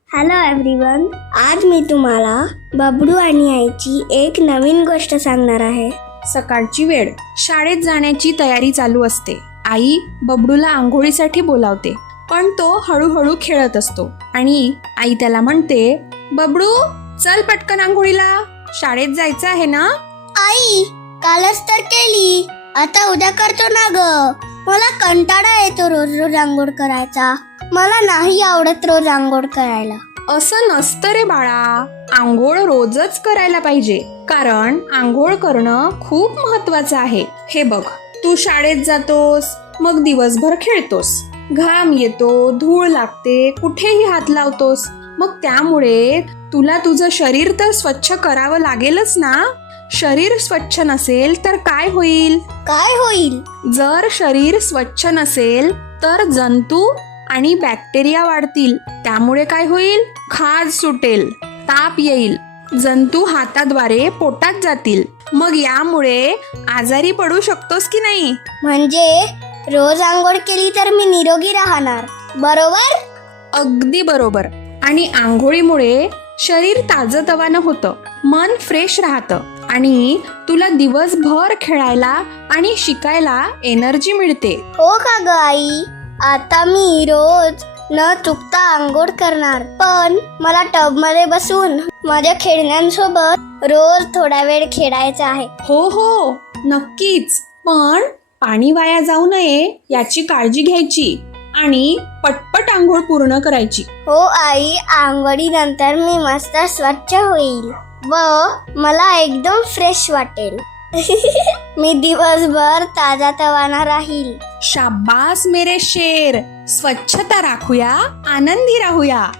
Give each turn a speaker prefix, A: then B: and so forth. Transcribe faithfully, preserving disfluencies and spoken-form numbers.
A: Hello everyone, आज मी तुम्हाला बबडू आणि आईची एक नवीन गोष्ट सांगणार आहे.
B: सकाळची वेळ, शाळेत जाण्याची तयारी चालू असते. आई बबडूला आंघोळीसाठी बोलावते, पण तो हळूहळू खेळत असतो आणि आई त्याला म्हणते, बबडू चल पटकन आंघोळीला, शाळेत जायचं आहे ना.
A: आई, कालच तर केली, आता उद्या करतो ना ग. मला कंटाळा येतो रोज रोज आंघोळ करायचा. मला नाही आवडत रोज आंघोळ करायला.
B: असं नसतं रे बाळा, आंघोळ रोजच करायला पाहिजे, कारण आंघोळ करणं खूप महत्वाचं आहे. हे बघ, तू शाळेत जातोस, मग दिवसभर खेळतोस, घाम येतो, धूळ लागते, कुठेही हात लावतोस, मग त्यामुळे तुला तुझं शरीर तर स्वच्छ करावं लागेलच ना. शरीर स्वच्छ नसेल तर काय होईल?
A: काय होईल?
B: जर शरीर स्वच्छ नसेल तर जंतू आणि बॅक्टेरिया वाढतील. त्यामुळे काय होईल? खाज सुटेल, ताप येईल, जंतू हाताद्वारे पोटात जातील, मग यामुळे आजारी पडू शकतोस की नाही.
A: म्हणजे रोज आंघोळ केली तर मी निरोगी राहणार, बरोबर?
B: अगदी बरोबर. आणि आंघोळीमुळे शरीर ताजतवानं होतं, मन फ्रेश राहतं आणि तुला दिवसभर खेळायला आणि शिकायला एनर्जी मिळते.
A: हो का ग आई? आता मी रोज न चुकता आंघोळ करणार, पण मला टब मध्ये बसून माझ्या खेळण्यांसोबत रोज थोडा वेळ खेळायचा आहे.
B: हो हो नक्कीच, पण पाणी वाया जाऊ नये याची काळजी घ्यायची आणि पटपट आंघोळ पूर्ण करायची.
A: हो आई, आंघोळीनंतर मी मस्त स्वच्छ होईल व मला एकदम फ्रेश वाटेल. मी दिवसभर ताजा तवाना राहील.
B: शाबास मेरे शेर, स्वच्छता राखूया, आनंदी राहूया.